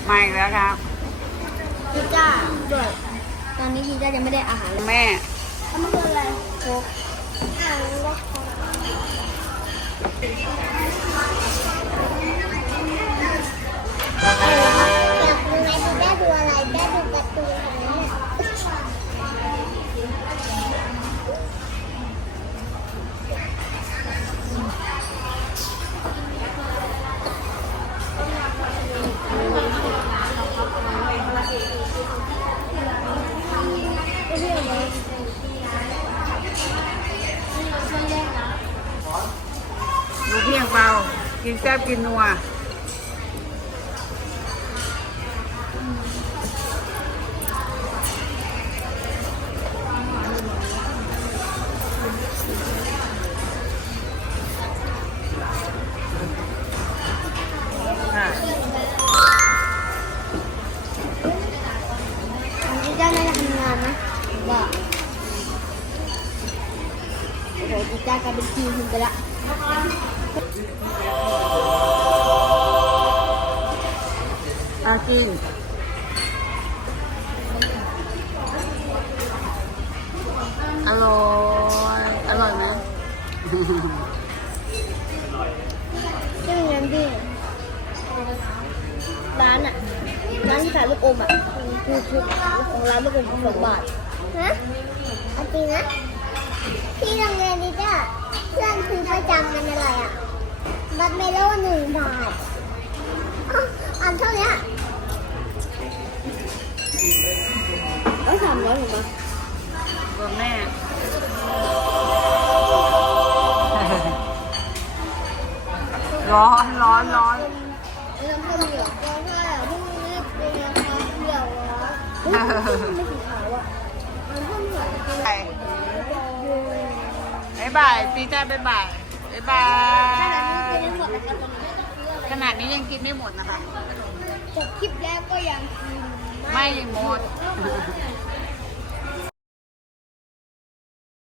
มาอีกแล้วครับพิซซ่าด้วยตอนนี้พิซซ่ายังไม่ได้อาหารเลยแม่ทำมันคืออะไรโค้กอยากดูไหมได้ดูอะไรได้ดูการ์ตูนอะไรเนี่ยดูเพียงเปล่ากินแซ่บกินนัวพิซซ่าน่าจะทำงานนะว่าโอ้โหพิซซ่ากลายเป็นทีมไปละกินอร่อยอร่อยไหมที่โรงเรียนพี่ร้านที่ขายลูกอมอ่ะคือของร้านลูกอม2 บาทฮะเอาจริงนะที่โรงเรียนนี่จ้ะเพื่อนคือประจำกันอะไรอ่ะบัตเมโล่1 บาทอันเท่านี้ก็300ถูกไหมตัวแม่ร้อนเริ่มต้นเหลืองร้อนได้อ่ะพรุ่งนี้เป็นราคาเดี่ยวร้อนไม่สีขาวอ่ะมันเพิ่มเหลืองบ๊ายบายตีจ้าบ๊ายบายบ๊ายบายขนาดนี้ยังกินไม่หมดนะคะจบคลิปแล้วก็ยังกินไม่หมด